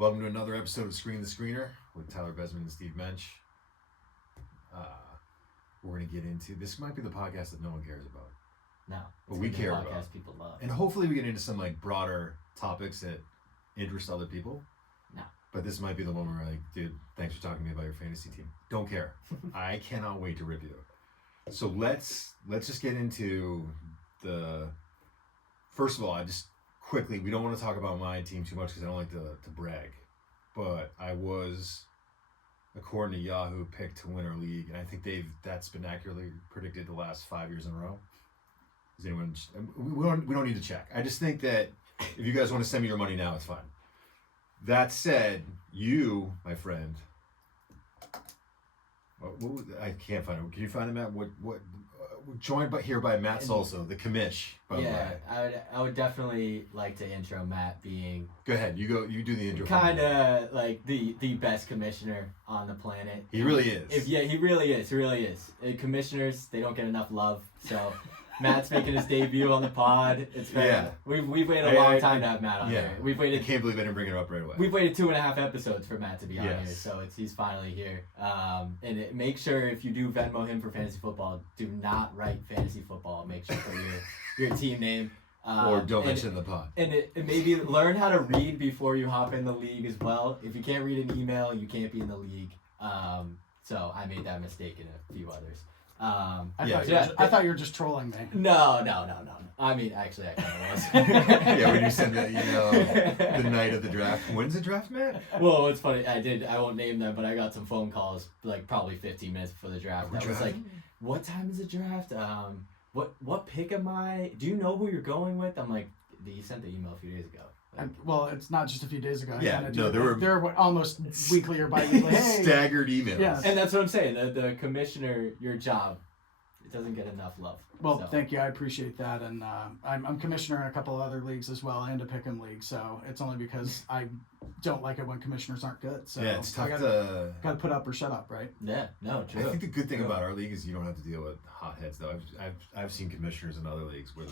Welcome to another episode of Screen the Screener with Tyler Besman and Steve Mensch. We're going to get into, this might be the podcast that no one cares about. No. But we care about. Podcast people love. And hopefully we get into some like broader topics that interest other people. No. But this might be the one where we're like, dude, thanks for talking to me about your fantasy team. Don't care. I cannot wait to rip you. So let's just get into the, first of all, quickly, we don't want to talk about my team too much because I don't like to brag. But I was, according to Yahoo, picked to win our league, and I think that's been accurately predicted the last 5 years in a row. Does anyone? We don't need to check. I just think that if you guys want to send me your money now, it's fine. That said, you, my friend, I can't find it. Can you find him at what? Joined here by Matt Solso, the commish. By the way. I would definitely like to intro Matt being. Go ahead. You do the intro. Kind of like the best commissioner on the planet. He really is. He really is. He really is. Commissioners, they don't get enough love. So Matt's making his debut on the pod. It's fair. Yeah. We've waited a long time to have Matt on here. We've waited. I can't believe I didn't bring it up right away. We've waited 2.5 episodes for Matt to be on here, so he's finally here. Make sure if you do Venmo him for fantasy football, do not write fantasy football. Make sure for your team name. Or don't mention the pod. And maybe learn how to read before you hop in the league as well. If you can't read an email, you can't be in the league. So I made that mistake and a few others. I thought you were just trolling me. No. I mean, actually, I kind of was. Yeah, when you sent that email the night of the draft. When's the draft, Matt? Well, it's funny. I won't name them, but I got some phone calls like probably 15 minutes before the draft. That was like, what time is the draft? What pick am I? Do you know who you're going with? I'm like, you sent the email a few days ago. Well, it's not just a few days ago. Yeah, no, there were almost weekly or bi-weekly. Hey. Staggered emails. Yeah. And that's what I'm saying. The commissioner, your job, it doesn't get enough love. Well, thank you. I appreciate that. And I'm commissioner in a couple of other leagues as well, and a pick'em league. So it's only because I don't like it when commissioners aren't good. So yeah, it's tough to put up or shut up, right? Yeah, no, true. I think the good thing about our league is you don't have to deal with hotheads, though. I've seen commissioners in other leagues where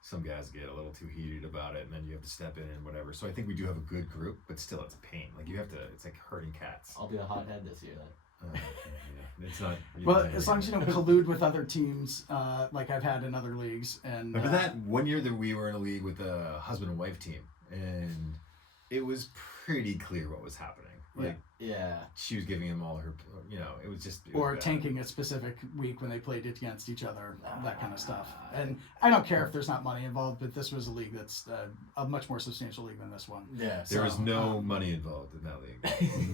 some guys get a little too heated about it, and then you have to step in and whatever. So I think we do have a good group, but still, it's a pain. Like it's like herding cats. I'll be a hothead this year then. Yeah, it's not. Well, as long as you don't collude with other teams, like I've had in other leagues. And remember that one year that we were in a league with a husband and wife team, and it was pretty clear what was happening. Like, yeah, she was giving him all her, it was just. Or tanking a specific week when they played against each other, that kind of stuff. And I don't care if there's not money involved, but this was a league that's a much more substantial league than this one. Yeah. There was no money involved in that league.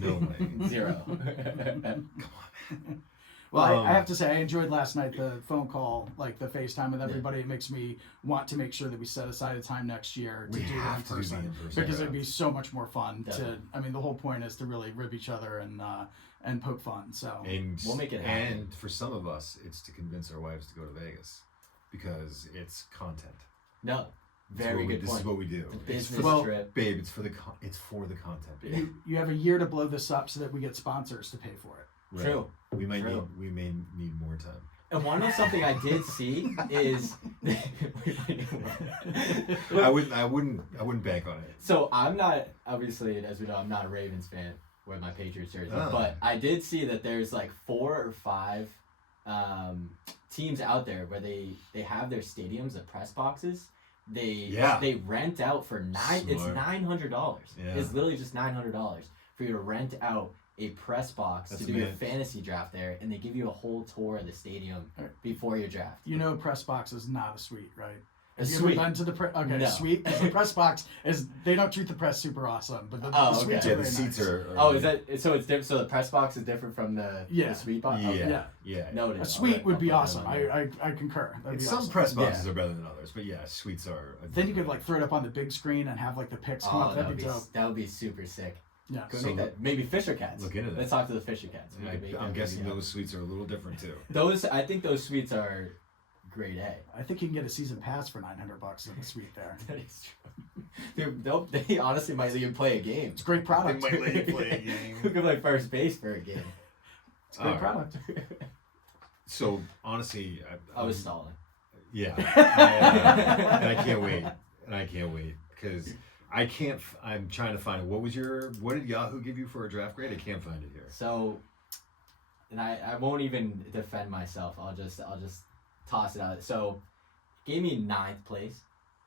No money. Zero. Come on, man. Well, I have to say, I enjoyed last night, the phone call, like the FaceTime with everybody. Yeah. It makes me want to make sure that we set aside a time next year to do it in person. Because it'd be so much more fun. The whole point is to really rib each other and poke fun. So we'll make it happen. And for some of us, it's to convince our wives to go to Vegas because it's content. No. Very good point. This is what we do. Business trip. Babe, it's for the content. Babe. You have a year to blow this up so that we get sponsors to pay for it. Right. True. We may need more time. And want to know something I did see is I wouldn't bank on it. So I'm not, obviously, as we know, I'm not a Ravens fan with my Patriots jersey, but I did see that there's like 4 or 5 teams out there where they have their stadiums, the press boxes. They rent out for it's $900. Yeah. It's literally just $900 for you to rent out a press box to do your fantasy draft there, and they give you a whole tour of the stadium before your draft. You know, press box is not a suite, right? A suite. Ever been to the no. suite? The press box is, they don't treat the press super awesome, but the suites are the seats nice. are. Is that so? It's different. So the press box is different from the suite box. Yeah. Noted. A suite would be awesome. I concur. Some press boxes are better than others, but suites are. Then you could like throw it up on the big screen and have like the picks come up. That'd be dope. That would be super sick. Yeah. So maybe Fisher Cats. Look into that. Let's talk to the Fisher Cats. I'm guessing those suites are a little different too. I think those suites are grade A. I think you can get a season pass for $900 in the suite there. That is true. They honestly might let you play a game. It's a great product. They might let you play a game. You could play first base for a game. It's a great product. So honestly, I was stalling. Yeah, and I can't wait because I can't. I'm trying to find it. What did Yahoo give you for a draft grade? I can't find it here. So, and I won't even defend myself. I'll just toss it out. So, it gave me 9th place.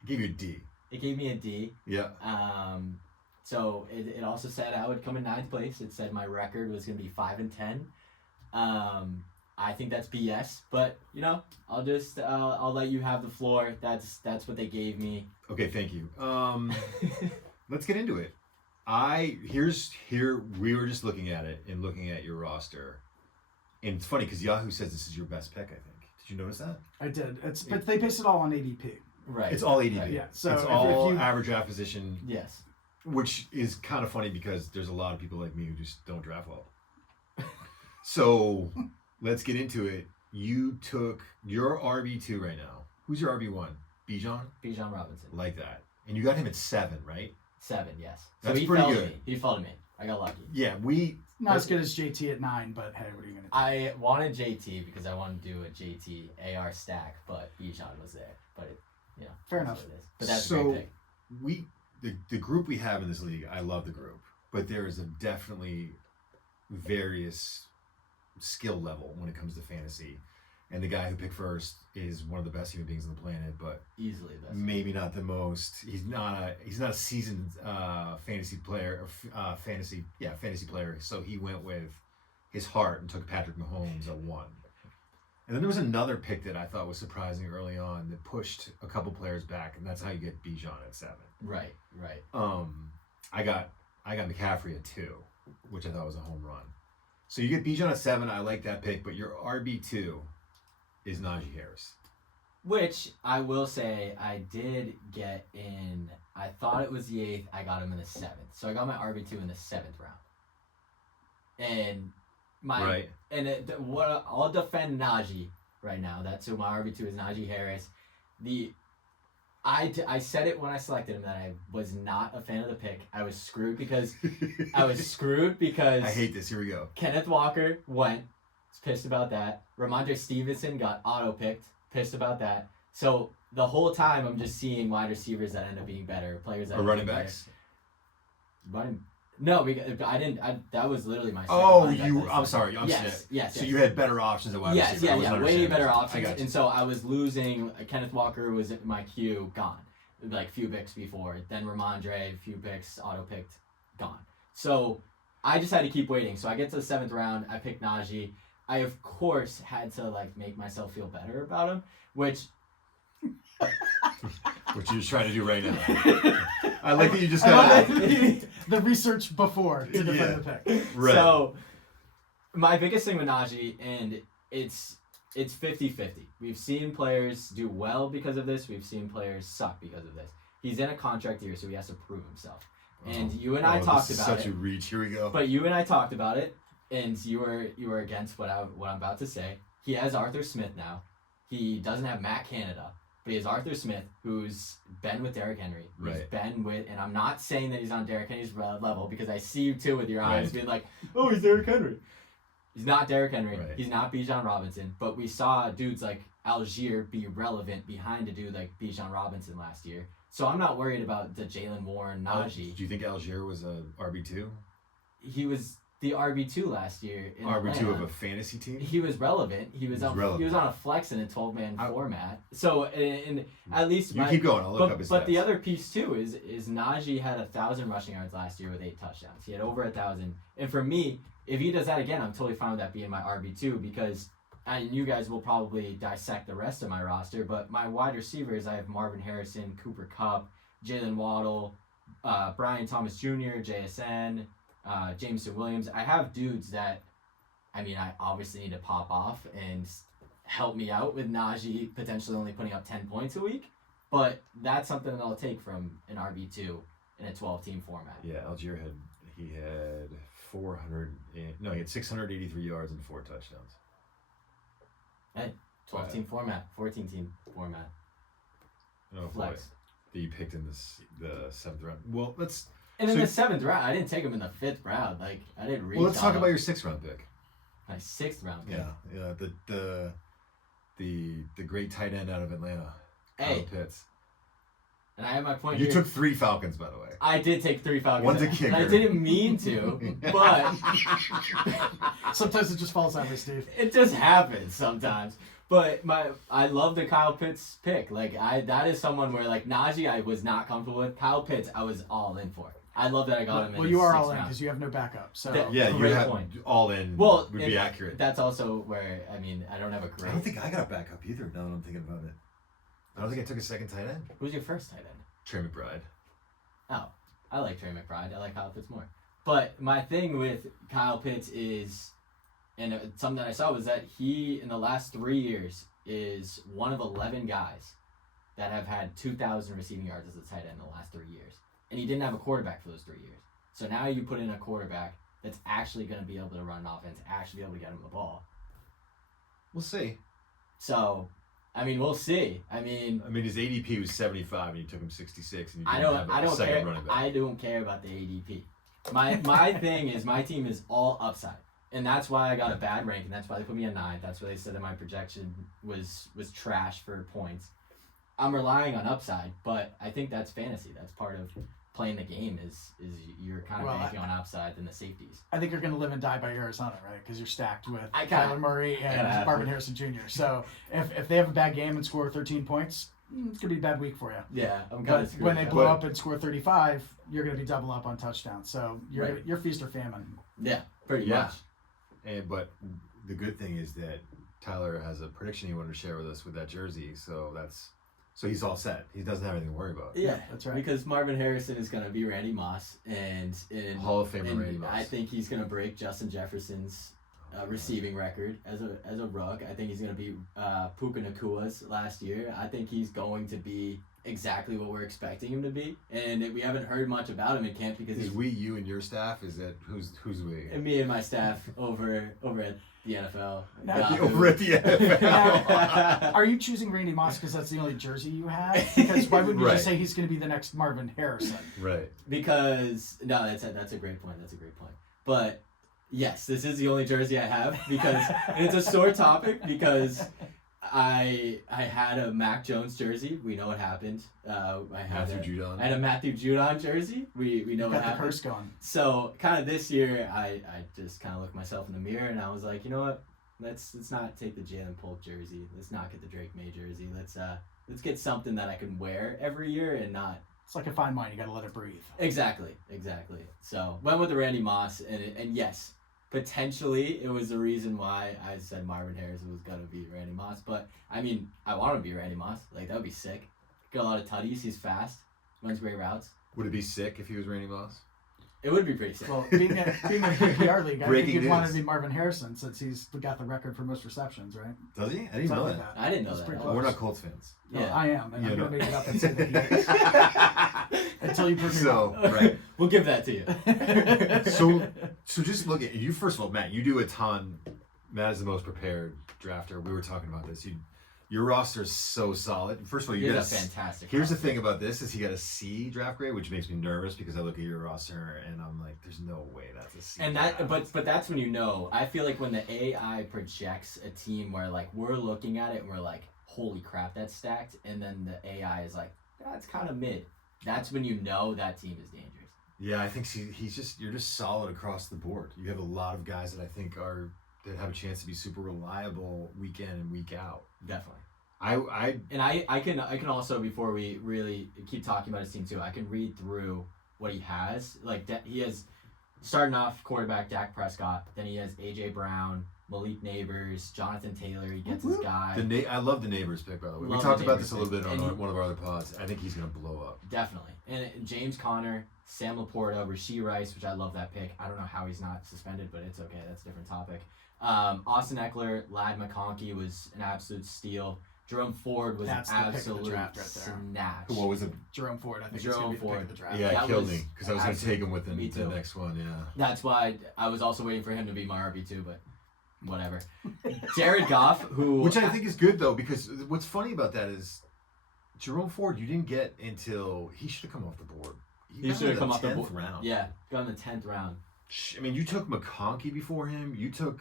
It gave you a D. It gave me a D. Yeah. So it also said I would come in 9th place. It said my record was gonna be 5-10. I think that's BS, but I'll just I'll let you have the floor. That's what they gave me. Okay, thank you. Let's get into it. We were just looking at it and looking at your roster, and it's funny because Yahoo says this is your best pick. I think. Did you notice that? I did. But they base it all on ADP. Right. It's all ADP. Right. Yeah. So it's all average draft position. Yes. Which is kind of funny because there's a lot of people like me who just don't draft well. So let's get into it. You took your RB2 right now. Who's your RB1? Bijan? Bijan Robinson. Like that. And you got him at 7, right? 7, yes. That's he pretty fell good. To me. He fell to me. I got lucky. Yeah, not as good as JT at 9, but hey, what are you gonna do? I wanted JT because I wanted to do a JT AR stack, but Bijan was there. But fair enough. What it is. But that's a great pick. The group we have in this league, I love the group, but there is a definitely various skill level when it comes to fantasy. And the guy who picked first is one of the best human beings on the planet, but easily best. Maybe not the most. He's not a seasoned fantasy player. Fantasy player. So he went with his heart and took Patrick Mahomes at 1. And then there was another pick that I thought was surprising early on that pushed a couple players back, and that's how you get Bijan at 7. Right. I got McCaffrey at 2, which I thought was a home run. So you get Bijan at 7. I like that pick, but your RB2 is Najee Harris. Which I will say I did get in. I thought it was the 8th. I got him in the 7th. So I got my RB2 in the 7th round. And I'll defend Najee right now. That's who my RB2 is, Najee Harris. I said it when I selected him that I was not a fan of the pick. I was screwed because I hate this. Here we go. Kenneth Walker went. Was pissed about that. Ramondre Stevenson got auto-picked. Pissed about that. So the whole time I'm just seeing wide receivers that end up being better. Players that running backs? No, I didn't. That was literally my second Oh, I'm sorry. Yes. So you had better options at wide receiver. Yeah, way better options. And so I was losing. Kenneth Walker was at my queue, gone. Like few picks before. Then Ramondre, few picks, auto-picked, gone. So I just had to keep waiting. So I get to the 7th round. I pick Najee. I, of course, had to make myself feel better about him, which you're just trying to do right now. I like that you just got the research before to defend the pick. Right. So my biggest thing with Najee, and it's 50-50. We've seen players do well because of this. We've seen players suck because of this. He's in a contract year, so he has to prove himself. And you and I talked about it. Such a reach. Here we go. But you and I talked about it. And you were against what I'm about to say. He has Arthur Smith now. He doesn't have Matt Canada, but he has Arthur Smith, who's been with Derrick Henry. He's been with, and I'm not saying that he's on Derrick Henry's level because I see you too with your eyes being like, oh, he's Derrick Henry. He's not Derrick Henry. Right. He's not Bijan Robinson. But we saw dudes like Algier be relevant behind a dude like Bijan Robinson last year. So I'm not worried about the Jalen Warren, Najee. Do you think Algier was a RB2? He was the RB2 last year in RB2 Atlanta. of a fantasy team? He was relevant. He was on a flex in a 12-man format. So and at least you keep going. I'll look up his stats. But the other piece too is Najee had 1,000 rushing yards last year with 8 touchdowns. He had over 1,000. And for me, if he does that again, I'm totally fine with that being my RB2 because and you guys will probably dissect the rest of my roster, but my wide receivers, I have Marvin Harrison, Cooper Kupp, Jalen Waddle, Brian Thomas Jr., JSN, Jameson Williams. I have dudes that, I obviously need to pop off and help me out with Najee potentially only putting up 10 points a week, but that's something that I'll take from an RB2 in a 12-team format. Yeah, Algier he had 683 yards and 4 touchdowns. Hey, 12-team format, 14-team format. Oh, flex. Boy. That you picked in the 7th round. Well, let's... And in the 7th round, I didn't take him in the 5th round. I didn't reach. Well, let's talk about your 6th round pick. My 6th round pick. Yeah. The great tight end out of Atlanta. Hey. Pitts. And I have my point You here. took 3 Falcons, by the way. I did take 3 Falcons. One's a kicker. And I didn't mean to, but Sometimes it just falls that way, Steve. it just happens sometimes. But I love the Kyle Pitts pick. Like that is someone where like Najee I was not comfortable with. Kyle Pitts I was all in for. I love that I got him. Well, in you the are 6th all in round. because you have no backup. So Yeah, you Great have point. all in. Well, would be accurate. That's also where I mean I don't have a great. I don't think I got a backup either. Now that I'm thinking about it, I don't think I took a second tight end. Who's your first tight end? Trey McBride. Oh, I like Trey McBride. I like Kyle Pitts more. But my thing with Kyle Pitts is, and something that I saw was that he, in the last 3 years, is one of 11 guys that have had 2,000 receiving yards as a tight end in the last 3 years. And he didn't have a quarterback for those 3 years. So now you put in a quarterback that's actually going to be able to run an offense, actually be able to get him the ball. We'll see. So, I mean, we'll see. I mean, his ADP was 75, and you took him 66, and you I didn't don't have a second care. running back. I don't care about the ADP. My thing is my team is all upside, and that's why I got a bad rank, and that's why they put me at 9th. That's why they said that my projection was trash for points. I'm relying on upside, but I think that's fantasy. That's part of playing the game. Is you're kind of banking on upside than the safeties. I think you're going to live and die by Arizona, right? Because you're stacked with I gotta- Kyler Murray and Marvin Harrison Jr. So if they have a bad game and score 13 points, it's going to be a bad week for you. Yeah, I'm kind But of screwed. when they there. blow up and score 35, you're going to be doubling up on touchdowns. So Right. you're feast or famine. Yeah, pretty Yeah. much. But the good thing is that Tyler has a prediction he wanted to share with us with that jersey, so he's all set. He doesn't have anything to worry about. Yeah, that's right. Because Marvin Harrison is going to be Randy Moss, and Hall of Famer and Randy Moss. I think he's going to break Justin Jefferson's receiving record as a rookie. I think he's going to be Puka Nakua's last year. I think he's going to be exactly what we're expecting him to be, and we haven't heard much about him in camp because Is he's we you and your staff? Is that who's we? and me and my staff over at the NFL. Now- Over at the NFL. Are you choosing Randy Moss because that's the only jersey you have? Because why wouldn't you just Right. say he's going to be the next Marvin Harrison? Right. Because no, that's a great point. That's a great point. But yes, this is the only jersey I have because and it's a sore topic because I had a Mac Jones jersey. We know what happened. I had a Matthew Judon jersey. We know what Got the happened. curse going. So kind of this year, I just kind of looked myself in the mirror and I was like, you know what? Let's not take the Jalen Polk jersey. Let's not get the Drake May jersey. Let's get something that I can wear every year and not. It's like a fine wine. You got to let it breathe. Exactly. So went with the Randy Moss and yes, potentially it was the reason why I said Marvin Harrison was gonna be Randy Moss. But I mean, I want him to be Randy Moss. Like that would be sick. Got a lot of tutties. He's fast. Runs great routes. Would it be sick if he was Randy Moss? It would be pretty sick. Well, being a PPR league, I think Breaking you'd want news. to be Marvin Harrison since he's got the record for most receptions, right? Does he? I didn't Something know like that. I didn't know That's that. pretty No. close. We're not Colts fans. No, Yeah. I am, and You I'm know. going to make it up and say that he is. Until you prove me wrong. So right. We'll give that to you. So just look at you. First of all, Matt, you do a ton. Matt is the most prepared drafter. We were talking about this. Your roster is so solid. First of all, you He's got a fantastic. Here's the roster. thing about this is he got a C draft grade, which makes me nervous because I look at your roster and I'm like, there's no way that's a C. And that, draft. but that's when you know. I feel like when the AI projects a team where like we're looking at it and we're like, holy crap, that's stacked, and then the AI is like, that's kind of mid. That's when you know that team is dangerous. Yeah, I think you're just solid across the board. You have a lot of guys that I think that have a chance to be super reliable week in and week out. Definitely. I I can also, before we really keep talking about his team too, I can read through what he has. Like he has starting off quarterback Dak Prescott, then he has AJ Brown, Malik Neighbors, Jonathan Taylor. He gets his guy. I love the Neighbors pick, by the way. We Love talked the about Neighbors this a little bit pick. on And one of our other pods. I think he's gonna blow up. Definitely. And James Conner, Sam Laporta, Rashee Rice, which I love that pick. I don't know how he's not suspended, but it's okay. That's a different topic. Austin Eckler, Lad McConkey was an absolute steal. Jerome Ford was That's the an pick of the absolute draft right there. snatch. What was it? Jerome Ford, I think Jerome he's going to be the pick Ford. of the draft. Yeah, That it killed was me because I was going to take him with Me the too. next one. Yeah. That's why I was also waiting for him to be my RB2, but whatever. Jared Goff, who... Which I think is good though, because what's funny about that is Jerome Ford, you didn't get until he should have come off the board. He should have come off the 10th board. round. Yeah, got in the 10th round. I mean, you took McConkey before him. You took.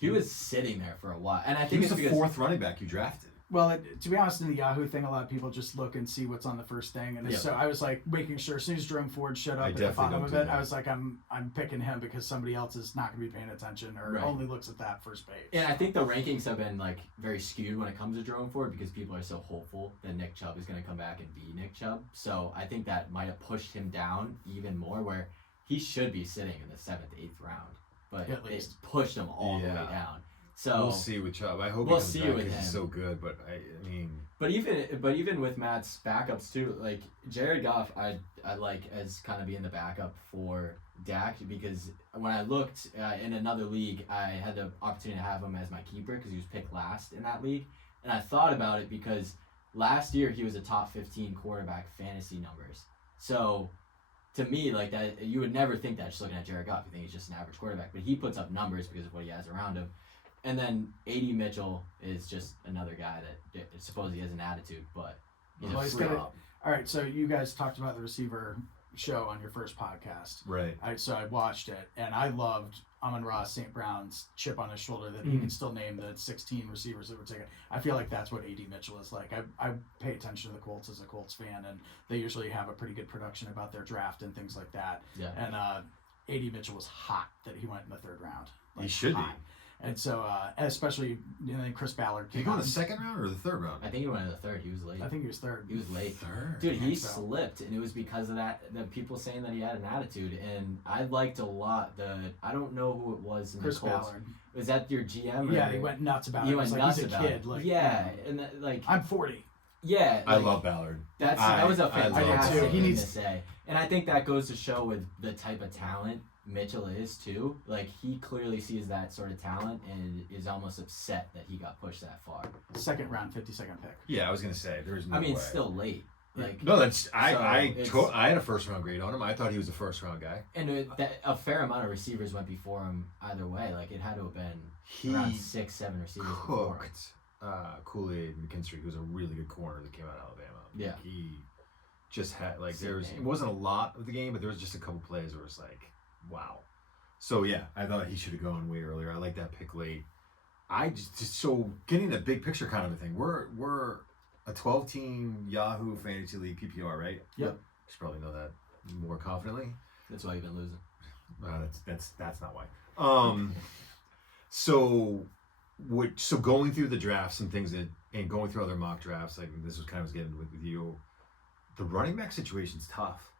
He was sitting there for a while. And I He think was it's the because... fourth running back you drafted. Well, to be honest, in the Yahoo thing, a lot of people just look and see what's on the first thing, and so I was like making sure as soon as Jerome Ford showed up at the bottom of it, I was like, I'm picking him because somebody else is not going to be paying attention or only looks at that first page. And I think the rankings have been like very skewed when it comes to Jerome Ford because people are so hopeful that Nick Chubb is going to come back and be Nick Chubb. So I think that might have pushed him down even more, where he should be sitting in the 7th, 8th round, but it pushed him all the way down. So we'll see with Chubb. I hope we'll see with him. He's so good, but I mean. But even with Matt's backups too, like Jared Goff, I like as kind of being the backup for Dak because when I looked in another league, I had the opportunity to have him as my keeper because he was picked last in that league, and I thought about it because last year he was a top 15 quarterback fantasy numbers. So to me, like that, you would never think that just looking at Jared Goff. You think he's just an average quarterback, but he puts up numbers because of what he has around him. And then A.D. Mitchell is just another guy that suppose he has an attitude, but he's a freak. All right, so you guys talked about the receiver show on your first podcast. Right. So I watched it, and I loved Amon-Ra St. Brown's chip on his shoulder that he can still name the 16 receivers that were taken. I feel like that's what A.D. Mitchell is like. I pay attention to the Colts as a Colts fan, and they usually have a pretty good production about their draft and things like that. Yeah. And A.D. Mitchell was hot that he went in the 3rd round. Like, he should be. And so, especially, and then Chris Ballard. Did he go in the 2nd round or the 3rd round? I think he went in the 3rd. He was late. I think he was 3rd. He was late. 3rd? Dude, he slipped, and it was because of that, the people saying that he had an attitude. And I liked a lot I don't know who it was in Chris the Colts. Ballard. Was that your GM? Yeah, he went nuts about it. He went nuts he's a about kid. it. Like, yeah, and like I'm 40. Yeah, I love Ballard. That was a fantastic thing to say, and I think that goes to show with the type of talent Mitchell is too. Like he clearly sees that sort of talent and is almost upset that he got pushed that far. 2nd round, 52nd pick. Yeah, I was gonna say there's no way. It's still late. Like no, that's I had a 1st round grade on him. I thought he was a 1st round guy. And a fair amount of receivers went before him either way. Like it had to have been around 6, 7 receivers before him. Kool-Aid McKinstry, who was a really good corner that came out of Alabama. Yeah, he just had it wasn't a lot of the game, but there was just a couple plays where it was like, wow. So yeah, I thought he should have gone way earlier. I like that pick late. I just so getting the big picture kind of a thing. We're a 12-team Yahoo Fantasy League PPR, right? Yep. You should probably know that more confidently. that's why you've been losing. That's not why. So going through the drafts and things and going through other mock drafts, like this was kind of was getting with you. The running back situation's tough.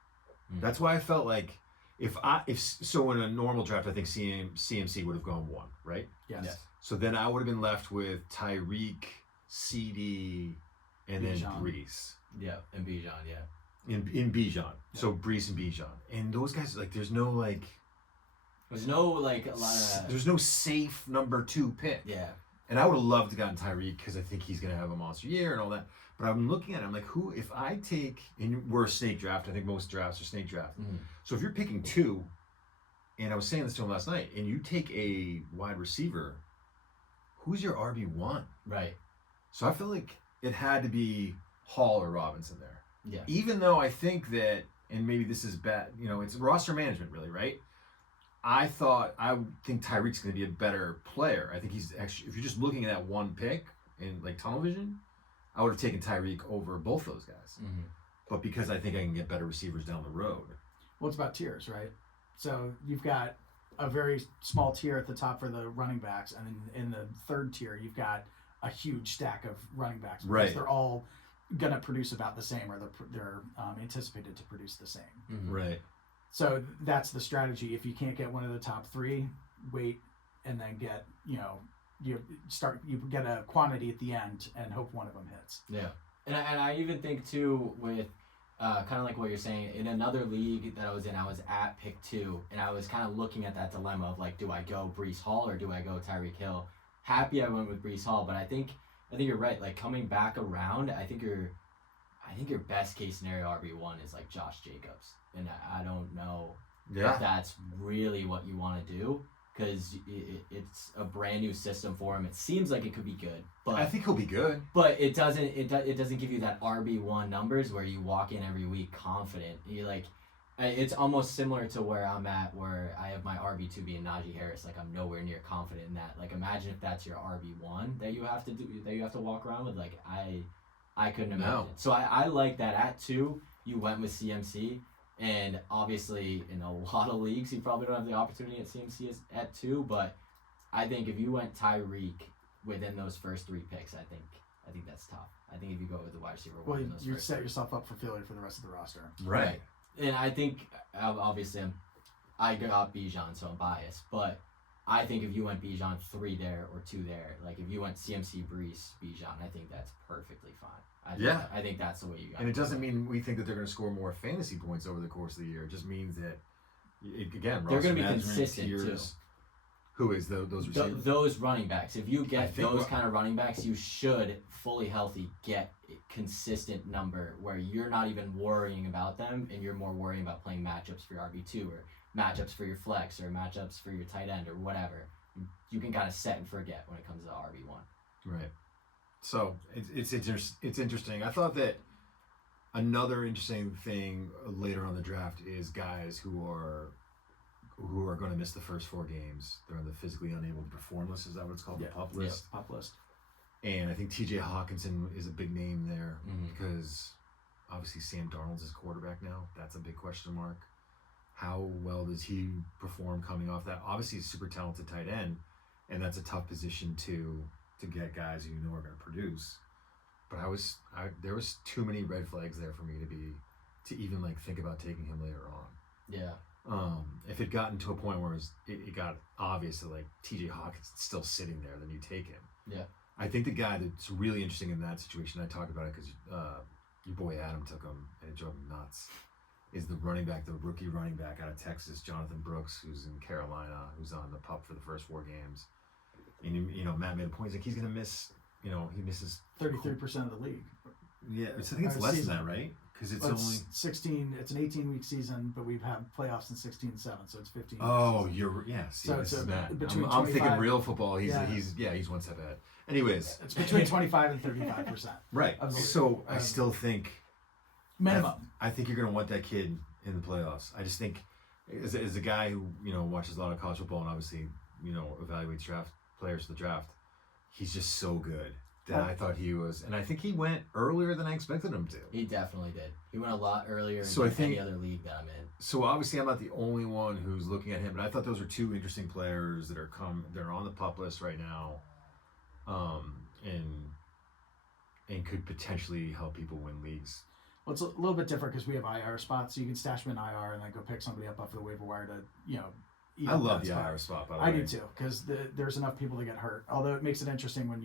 Mm-hmm. That's why I felt like if in a normal draft, I think CMC would have gone 1, right? Yes. So then I would have been left with Tyreek, CD, and then Brees. Yeah, and Bijan, yeah. In Bijan. Yeah. So Brees and Bijan. And those guys, like, there's no a lot of... There's no safe number 2 pick. Yeah. And I would have loved to have gotten Tyreek because I think he's going to have a monster year and all that. But I'm looking at it, I'm like, if I take, and we're a snake draft, I think most drafts are snake draft. Mm-hmm. So if you're picking 2, and I was saying this to him last night, and you take a wide receiver, who's your RB1? Right. So I feel like it had to be Hall or Robinson there. Yeah. Even though I think that, and maybe this is bad, it's roster management really, right? I think Tyreek's going to be a better player. I think he's actually, if you're just looking at that one pick in like tunnel vision, I would have taken Tyreek over both those guys. Mm-hmm. But because I think I can get better receivers down the road. Well, it's about tiers, right? So you've got a very small tier at the top for the running backs, and then in the 3rd tier, you've got a huge stack of running backs. Because right. They're all going to produce about the same, or they're anticipated to produce the same. Mm-hmm. Right. So that's the strategy. If you can't get one of the top 3, wait and then get, you get a quantity at the end and hope one of them hits. Yeah. And I even think too with kind of like what you're saying, in another league that I was in, I was at pick 2 and I was kind of looking at that dilemma of like, do I go Breece Hall or do I go Tyreek Hill? Happy I went with Breece Hall, but I think you're right. Like coming back around, I think your best case scenario RB1 is like Josh Jacobs. And I don't know if that's really what you want to do because it's a brand new system for him. It seems like it could be good, but I think he'll be good. But it doesn't give you that RB1 numbers where you walk in every week confident. You like It's almost similar to where I'm at, where I have my RB2 being Najee Harris. Like, I'm nowhere near confident in that. Like, imagine if that's your RB1 that you have to walk around with. Like, I couldn't imagine. No. So I like that at 2, you went with CMC. And obviously, in a lot of leagues, you probably don't have the opportunity at CMC at 2. But I think if you went Tyreek within those first 3 picks, I think that's tough. I think if you go with the wide receiver, well, you set yourself up for failure for the rest of the roster. Right. And I think, obviously, I got Bijan, so I'm biased. But I think if you went Bijan 3 there or 2 there, like if you went CMC, Brees, Bijan, I think that's perfectly fine. I think that's the way you got. And it doesn't mean we think that they're going to score more fantasy points over the course of the year. It just means that, again, they're going to be consistent too. Who is those receivers? Those running backs. If you get those kind of running backs, you should, fully healthy, get a consistent number where you're not even worrying about them and you're more worrying about playing matchups for your RB2 or matchups for your flex or matchups for your tight end or whatever. You can kind of set and forget when it comes to RB1. Right. So it's interesting. I thought that another interesting thing later on the draft is guys who are going to miss the first 4 games. They're on the physically unable to perform list. Is that what it's called? Yeah. The PUP list. Yeah, PUP list. And I think T.J. Hawkinson is a big name there because obviously Sam Darnold's his quarterback now. That's a big question mark. How well does he perform coming off that? Obviously, he's a super talented tight end, and that's a tough position to get guys who you know are going to produce. But there was too many red flags there for me to even like think about taking him later on. Yeah. If it gotten to a point where it got obvious that like T.J. Hawkinson's still sitting there, then you take him. Yeah. I think the guy that's really interesting in that situation, I talked about it because your boy Adam took him and it drove him nuts, is the rookie running back out of Texas, Jonathan Brooks, who's in Carolina, who's on the PUP for the first 4 games. And, Matt made a point. He's like, he's going to miss, he misses 33% of the league. Yeah, I think it's less than that, right? Because it's only 16. It's an 18-week season, but we've had playoffs in 16-7, so it's 15. Oh, you're See, so it's between I'm thinking real football. He's one step ahead. Anyways, it's between 25 and 35%. Right. So I still think minimum. I think you're going to want that kid in the playoffs. I just think as a guy who watches a lot of college football and obviously evaluates players for the draft, he's just so good. That I thought he was, and I think he went earlier than I expected him to. He definitely did. He went a lot earlier than any other league that I'm in. So obviously I'm not the only one who's looking at him, but I thought those are 2 interesting players that are on the PUP list right now, and could potentially help people win leagues. Well, it's a little bit different because we have IR spots, so you can stash them in IR and then go pick somebody up off the waiver wire to I love the IR spot, by the way. I do too, because there's enough people to get hurt. Although it makes it interesting when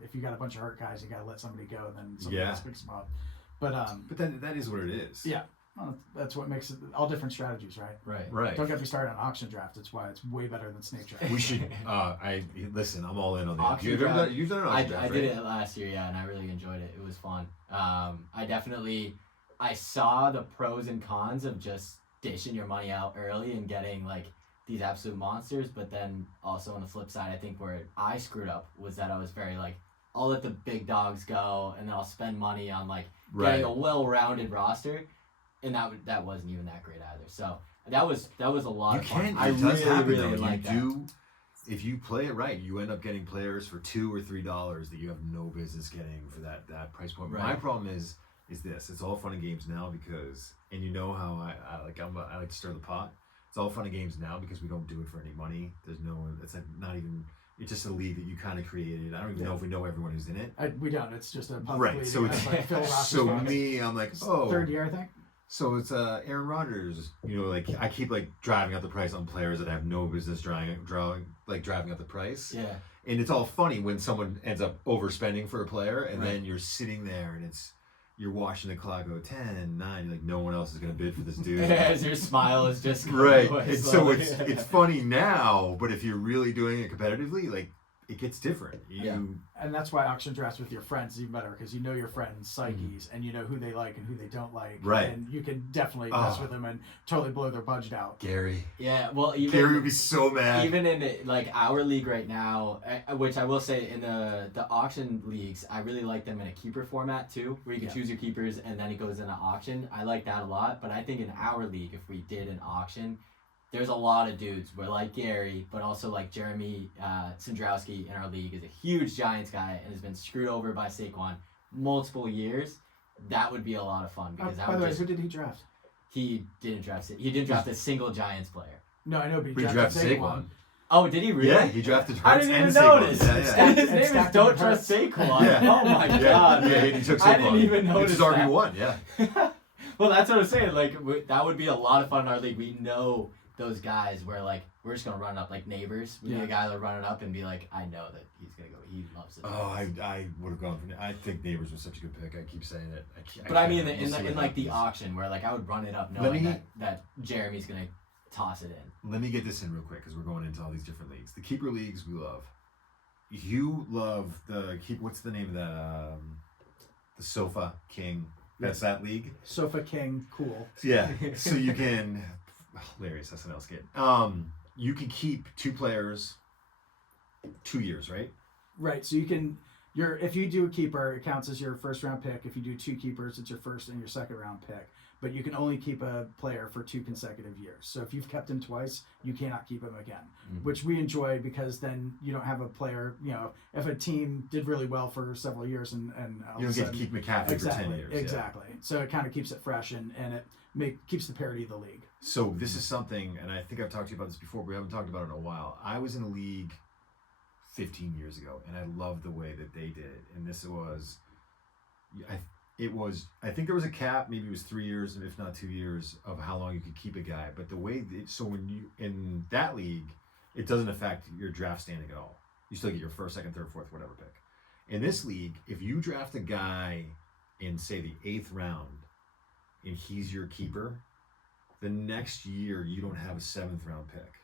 if you got a bunch of hurt guys, you got to let somebody go, and then somebody else picks them up. But that is what it is. Yeah, well, that's what makes it all different strategies, right? Right. Don't get me started on auction draft. It's why it's way better than snake draft. We should. Listen. I'm all in on the auction draft. You've done an auction draft, I did it last year, and I really enjoyed it. It was fun. I saw the pros and cons of just dishing your money out early and getting like these absolute monsters, but then also on the flip side, I think where I screwed up was that I was very like, I'll let the big dogs go, and then I'll spend money on like getting a well-rounded roster, and that wasn't even that great either. So that was a lot of fun. It does happen though. If you play it right, you end up getting players for $2 or $3 that you have no business getting for that price point. Right. My problem is this: it's all fun and games now because, and you know how I like to stir the pot. It's all fun and games now because we don't do it for any money. There's it's not even. It's just a league that you kind of created. I don't even know if we know everyone who's in it. We don't. It's just a public league. So it's like Phil so me. I'm like, third year, I think. So it's Aaron Rodgers. Like I keep like driving up the price on players that I have no business driving up the price. Yeah. And it's all funny when someone ends up overspending for a player, and then you're sitting there and you're watching the clock go 10, 9. You're like, no one else is gonna bid for this dude. As your smile is just right. And so it's funny now, but if you're really doing it competitively, like it gets different. And that's why auction drafts with your friends is even better, because you know your friends' psyches and you know who they like and who they don't like. Right. And you can definitely mess with them and totally blow their budget out. Gary. Yeah, well, even Gary would be so mad. Even in like our league right now, which I will say in the auction leagues, I really like them in a keeper format too, where you can choose your keepers and then it goes into auction. I like that a lot, but I think in our league, if we did an auction, there's a lot of dudes, but like Gary, but also like Jeremy Sandrowski in our league is a huge Giants guy and has been screwed over by Saquon multiple years. That would be a lot of fun because by the way, who did he draft? He didn't draft a single Giants player. No, I know, but he drafted Saquon. Oh, did he really? Yeah, he drafted Hurts I didn't even and notice. Saquon. And his name is Don't Trust Saquon. Oh my god. Yeah, he took Saquon. I didn't even notice that. It's RB1, yeah. Well, that's what I'm saying. Like, that would be a lot of fun in our league. We know those guys where, like, we're just going to run it up like neighbors. We need a guy that run it up and be like, I know that he's going to go. He loves it. Oh, I would have gone for I think neighbors was such a good pick. I keep saying it. But I mean, in like the auction where, like, I would run it up knowing that Jeremy's going to toss it in. Let me get this in real quick because we're going into all these different leagues. The keeper leagues we love. You love what's the name of that? The Sofa King. That's that league. Sofa King, cool. Yeah. So you can hilarious SNL skit. You can keep 2 players 2 years, right? Right. So you can if you do a keeper, it counts as your first round pick. If you do 2 keepers, it's your first and your second round pick. But you can only keep a player for 2 consecutive years. So if you've kept him twice, you cannot keep him again, which we enjoy because then you don't have a player, if a team did really well for several years and you don't get to keep McCaffrey for 10 years. Exactly. Yeah. So it kind of keeps it fresh and it keeps the parity of the league. So this is something, and I think I've talked to you about this before, but we haven't talked about it in a while. I was in a league 15 years ago, and I loved the way that they did it. And this was, I think there was a cap, maybe it was 3 years, if not 2 years, of how long you could keep a guy. But the way, so when you, in that league, it doesn't affect your draft standing at all. You still get your first, second, third, fourth, whatever pick. In this league, if you draft a guy in, say, the 8th round, and he's your keeper, the next year you don't have a 7th round pick.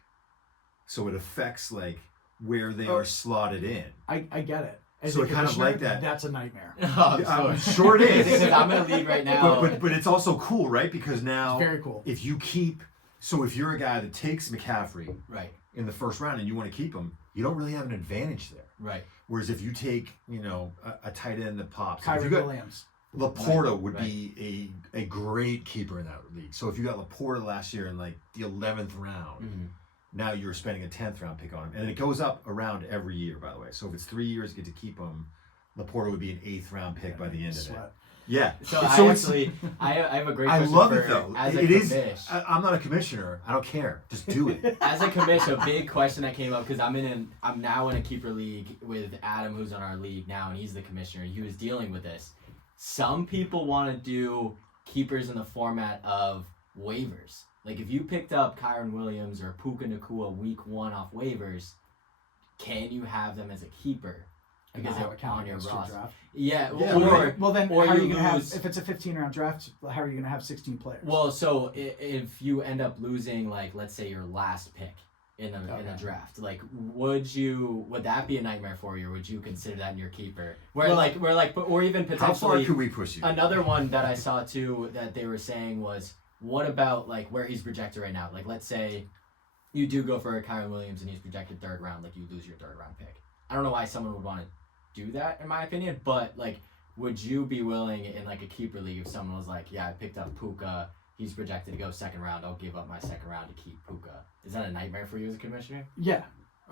So it affects like where they are slotted in. I get it. As so it kind of like that. That's a nightmare. I'm sure it is. Because I'm in a league right now. But it's also cool, right? Because now it's very cool. If you keep, so if you're a guy that takes McCaffrey in the first round and you want to keep him, you don't really have an advantage there. Right. Whereas if you take, a tight end that pops, Kyrie Williams. Laporta would be a great keeper in that league. So if you got Laporta last year in like the 11th round, now you're spending a 10th round pick on him. And then it goes up around every year, by the way. So if it's 3 years, you get to keep him. Laporta would be an 8th round pick by the end of it. Yeah. So I have a great question. I love it though. As a commish. I'm not a commissioner. I don't care. Just do it. As a commish, a big question that came up because I'm now in a keeper league with Adam, who's on our league now, and he's the commissioner. He was dealing with this. Some people want to do keepers in the format of waivers. Like if you picked up Kyron Williams or Puka Nacua week 1 off waivers, can you have them as a keeper? Because they're on your roster. Yeah. Well, then or how are you lose. Gonna have, if it's a 15-round draft, how are you going to have 16 players? Well, so if you end up losing, like, let's say your last pick in a draft, like, would that be a nightmare for you, or would you consider that in your keeper? Or even potentially. How far could we push you? Another one that I saw too that they were saying was, what about like where he's projected right now? Like, let's say you do go for a Kyron Williams and he's projected 3rd round, like you lose your 3rd round pick. I don't know why someone would want to do that, in my opinion, but like, would you be willing in like a keeper league if someone was like, yeah, I picked up Puka, he's projected to go 2nd round, I'll give up my 2nd round to keep Puka? Is that a nightmare for you as a commissioner? Yeah.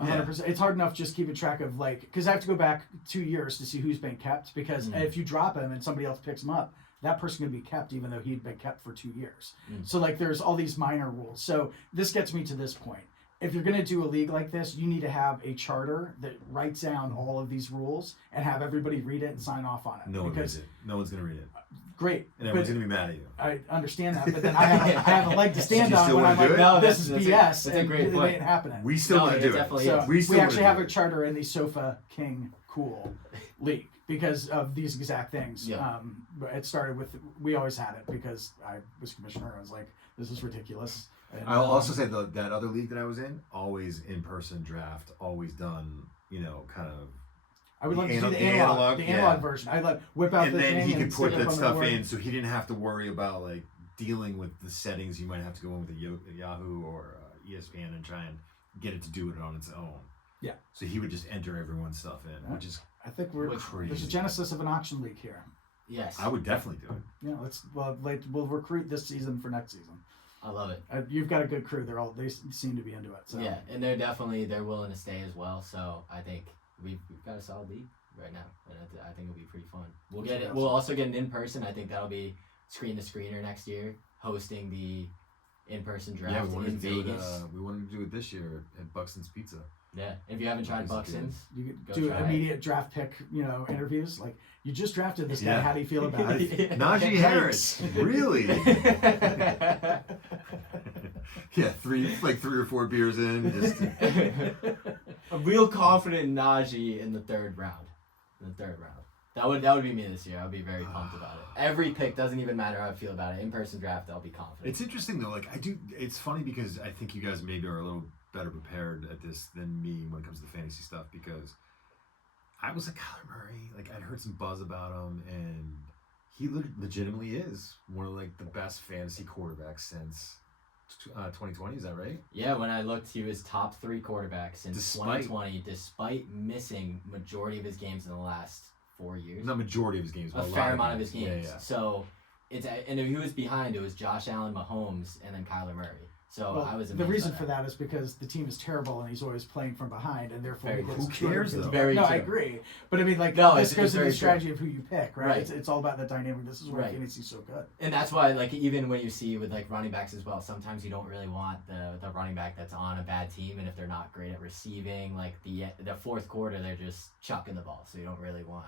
100%. It's hard enough just keeping track of like, because I have to go back 2 years to see who's been kept, because if you drop him and somebody else picks him up, that person can be kept even though he'd been kept for 2 years. So like there's all these minor rules. So this gets me to this point. If you're going to do a league like this, you need to have a charter that writes down all of these rules and have everybody read it and sign off on it. No one reads it. No one's going to read it. Great. And everyone's going to be mad at you. I understand that, but then I have a leg to stand on when I'm like, no, this is BS. That's a great point. It ain't happening. We still want to do it. So we actually have a charter in the Sofa King Cool League because of these exact things. Yeah. It started with, we always had it because I was commissioner. I was like, this is ridiculous. And, I'll also say that other league that I was in, always in-person draft, always done, kind of. I would like to The do the analog, analog version. I'd like whip out and the then thing he and could stick put it that up on the stuff board. in, so he didn't have to worry about like dealing with the settings you might have to go in with a Yahoo or ESPN and try and get it to do it on its own. Yeah. So he would just enter everyone's stuff in, which is I think we're crazy. There's a genesis of an auction league here. Yes. I would definitely do it. Yeah, we'll recruit this season for next season. I love it. You've got a good crew. They seem to be into it. So. Yeah, and they're willing to stay as well. So I think we've got a solid league right now, and I think it'll be pretty fun. We'll also get an in person. I think that'll be screen to screener next year, hosting the in person draft Yeah, we wanted in to do Vegas. it. We wanted to do it this year at Buxton's Pizza. Yeah, if you haven't tried Buxton's, you could go do try immediate draft pick, interviews. Like, you just drafted this guy. Yeah. How do you feel about it? Najee Harris, really? Yeah, three or four beers in. Just I'm real confident in Najee in the third round. That would be me this year. I would be very pumped about it. Every pick doesn't even matter how I feel about it. In-person draft, I'll be confident. It's interesting though. Like it's funny because I think you guys maybe are a little better prepared at this than me when it comes to the fantasy stuff, because I was like Kyler Murray. Like I'd heard some buzz about him, and he legitimately is one of like the best fantasy quarterbacks since 2020. Is that right? Yeah, when I looked, he was top 3 quarterbacks since 2020, despite missing majority of his games in the last 4 years. Not majority of his games, but a fair amount of his games. Yeah. So and who was behind? It was Josh Allen, Mahomes, and then Kyler Murray. So I was amazed. The reason by for that is because the team is terrible and he's always playing from behind, and therefore Very he gets Who cares, 250. though? Very No, true. I agree. But I mean, like, No, this it's goes to very the true. strategy of who you pick, right? Right. It's all about the dynamic. This is why Right. fantasy's so good. And that's why, like, even when you see with like running backs as well, sometimes you don't really want the running back that's on a bad team, and if they're not great at receiving, like the fourth quarter, they're just chucking the ball. So you don't really want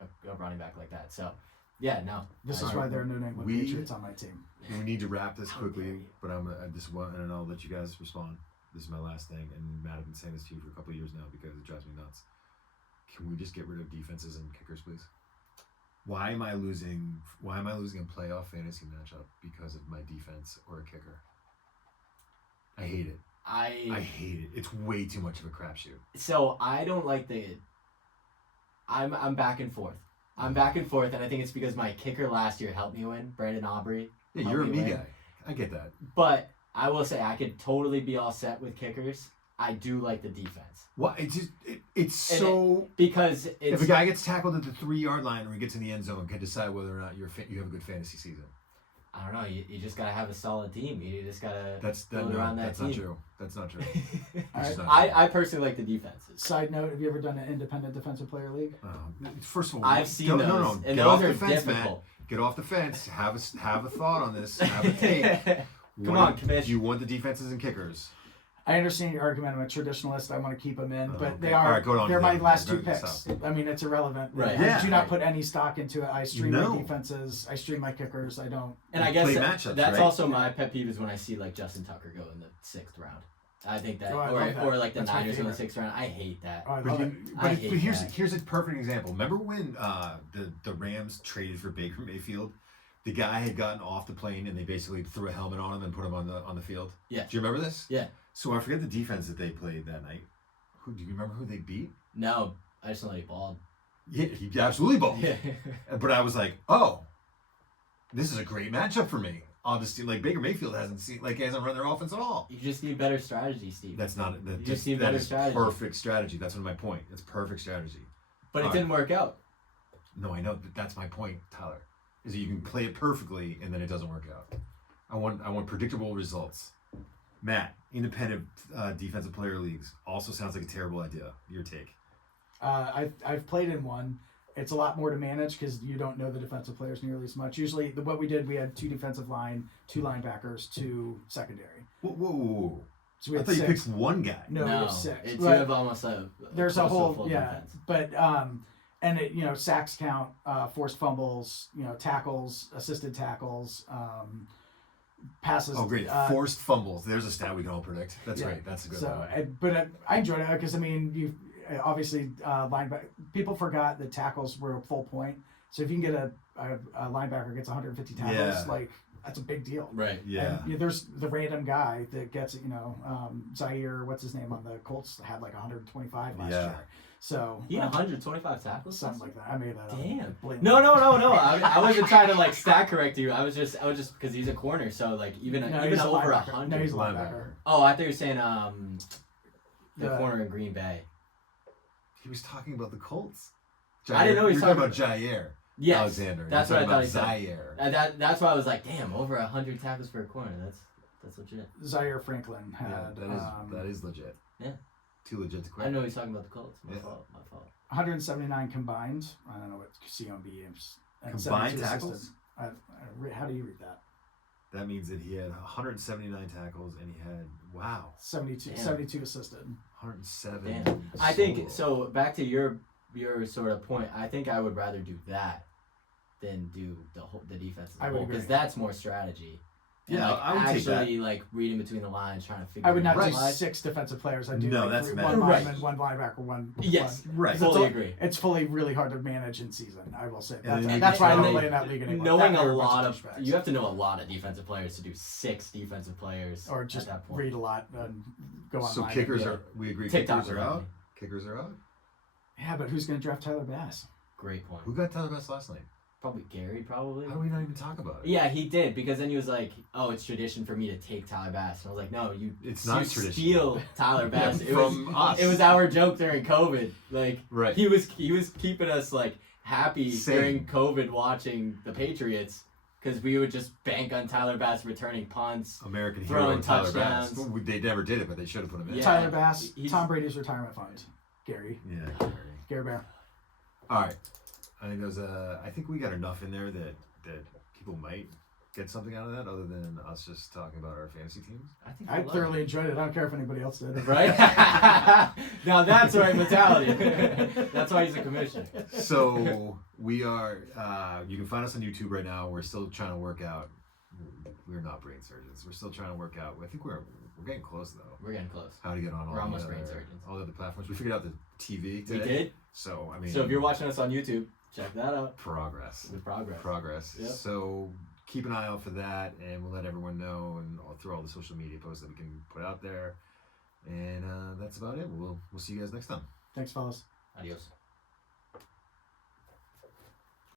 a running back like that. So yeah, no. This is why there are no New England Patriots on my team. We need to wrap this How quickly, dare you. but I just want, and I'll let you guys respond. This is my last thing, and Matt, I've been saying this to you for a couple of years now because it drives me nuts. Can we just get rid of defenses and kickers, please? Why am I losing a playoff fantasy matchup because of my defense or a kicker? I hate it. I hate it. It's way too much of a crapshoot. So I don't like I'm back and forth. And I think it's because my kicker last year helped me win, Brandon Aubrey. Yeah, you're a me guy. I get that. But I will say I could totally be all set with kickers. I do like the defense. Well, it's so because if a guy gets tackled at the 3-yard line or he gets in the end zone, can decide whether or not you have a good fantasy season. I don't know. You just gotta have a solid team. You just gotta build no, around that that's team. not true. That's not true. I personally like the defenses. Side note: have you ever done an independent defensive player league? First of all, I've seen those. No, and get those off are the fence, difficult. Matt. Get off the fence. Have a thought on this. Have a take. Come on, Commish. Do you want the defenses and kickers? I understand your argument. I'm a traditionalist. I want to keep them in, but okay. they All are. right, go on. They're my Yeah, last yeah, 2 yeah, picks. stop. I mean, it's irrelevant. Right. I do not right. put any stock into it. I stream No. my defenses. I stream my kickers. I don't. And I guess play matchups, that's right? also my pet peeve is when I see like Justin Tucker go in the 6th round. I think that, Oh, I love that. or like the That's my Niners in the favorite. 6th round. I hate that. Oh, I But, love it. I hate that. here's a perfect example. Remember when the Rams traded for Baker Mayfield? The guy had gotten off the plane and they basically threw a helmet on him and put him on the field. Yeah. Do you remember this? Yeah. So I forget the defense that they played that night. Do you remember who they beat? No, I just know he balled. Yeah, he absolutely balled. Yeah. But I was like, oh, this is a great matchup for me. I'll just like Baker Mayfield hasn't run their offense at all. You just need better strategy, Steve. That's not that. You just need that better is strategy. perfect strategy. That's my point. It's perfect strategy. But All it didn't work out. No, I know. But that's my point, Tyler. Is that you can play it perfectly and then it doesn't work out. I want predictable results. Matt, independent defensive player leagues also sounds like a terrible idea. Your take? I've played in one. It's a lot more to manage because you don't know the defensive players nearly as much. Usually, what we did, we had 2 defensive line, 2 linebackers, 2 secondary. Whoa. So we I had thought 6. you picked one guy. No, we have 6. It's But you have almost there's close a to whole full defense. but and it sacks count, forced fumbles, tackles, assisted tackles, passes. Oh, great. Forced fumbles. There's a stat we can all predict. That's great. That's a good one. I enjoyed it because, I mean, you obviously linebacker. People forgot that tackles were a full point. So if you can get a linebacker gets 150 tackles, like that's a big deal. Right. Yeah. And, there's the random guy that gets it. Zaire, what's his name on the Colts, had like 125 last year. So He had 125 tackles. something like that. I made that up. Damn. Blatantly. No. I wasn't trying to like stat correct you. I was just because he's a corner, so like even No, even he's a over linebacker. 100. No, he's a linebacker. Oh, I thought you were saying the The- corner in Green Bay. He was talking about the Colts. I didn't know he was You're talking talking about Jair. Yes, Alexander. that's You're what I talking thought he about said. Zaire. That's why I was like, damn, over 100 tackles for a corner. That's legit. Zaire Franklin had That is legit. Yeah. Too legit to I quit. didn't know he's talking about the Colts. My Yeah. fault. 179 combined. I don't know what COMB is. And Combined 72 tackles? assisted. How do you read that? That means that he had 179 tackles and he had 72 Damn. 72 assisted. 107. Damn. I think solo. so. Back to your sort of point. I think I would rather do that than do the defense I as a would whole because agree. that's more strategy. Yeah, And, like, I would take that. actually like reading between the lines, trying to figure. I would not it do out. 6 defensive players. I'd do No, like that's one mad. Right. lineman, one linebacker, one. Yes, one. Right. 'Cause it's Fully all- agree. It's fully really hard to manage in season. I will say And then that's you why I can- don't play in that league anymore. Knowing That a or bunch lot of douchebags. you have to know a lot of defensive players to do 6 defensive players or just at that point. read a lot and go online. So kickers yeah. are, we agree, TikTok kickers are around out? me. Kickers are out? Yeah, but who's going to draft Tyler Bass? Great point. Who got Tyler Bass last night? Probably Gary, probably. How do we not even talk about it? Yeah, he did because then he was like, "Oh, it's tradition for me to take Tyler Bass," and I was like, "No, It's not you tradition. steal Tyler Bass." It From us. It was our joke during COVID. Like, Right. he was keeping us like happy Same. during COVID watching the Patriots because we would just bank on Tyler Bass returning punts. American Throwing hero and Tyler Bass. touchdowns. Well, they never did it, but they should have put him in. Yeah. Tyler Bass, he's- Tom Brady's retirement fund. Gary. Yeah. Gary Bear. All right. I think I think we got enough in there that people might get something out of that, other than us just talking about our fantasy teams. I think I thoroughly enjoyed it. I don't care if anybody else did. right. Now that's right mentality. That's why he's a commissioner. So we are. You can find us on YouTube right now. We're still trying to work out. We're not brain surgeons. We're still trying to work out. I think we're getting close though. We're getting close. How to get on all We're the almost other, brain surgeons. all the other platforms. We figured out the TV today. We did. So I mean. So if you're watching us on YouTube, check that out. progress. The progress. Progress. Yep. So keep an eye out for that, and we'll let everyone know, and through all the social media posts that we can put out there. And that's about it. We'll see you guys next time. Thanks, fellas. Adios.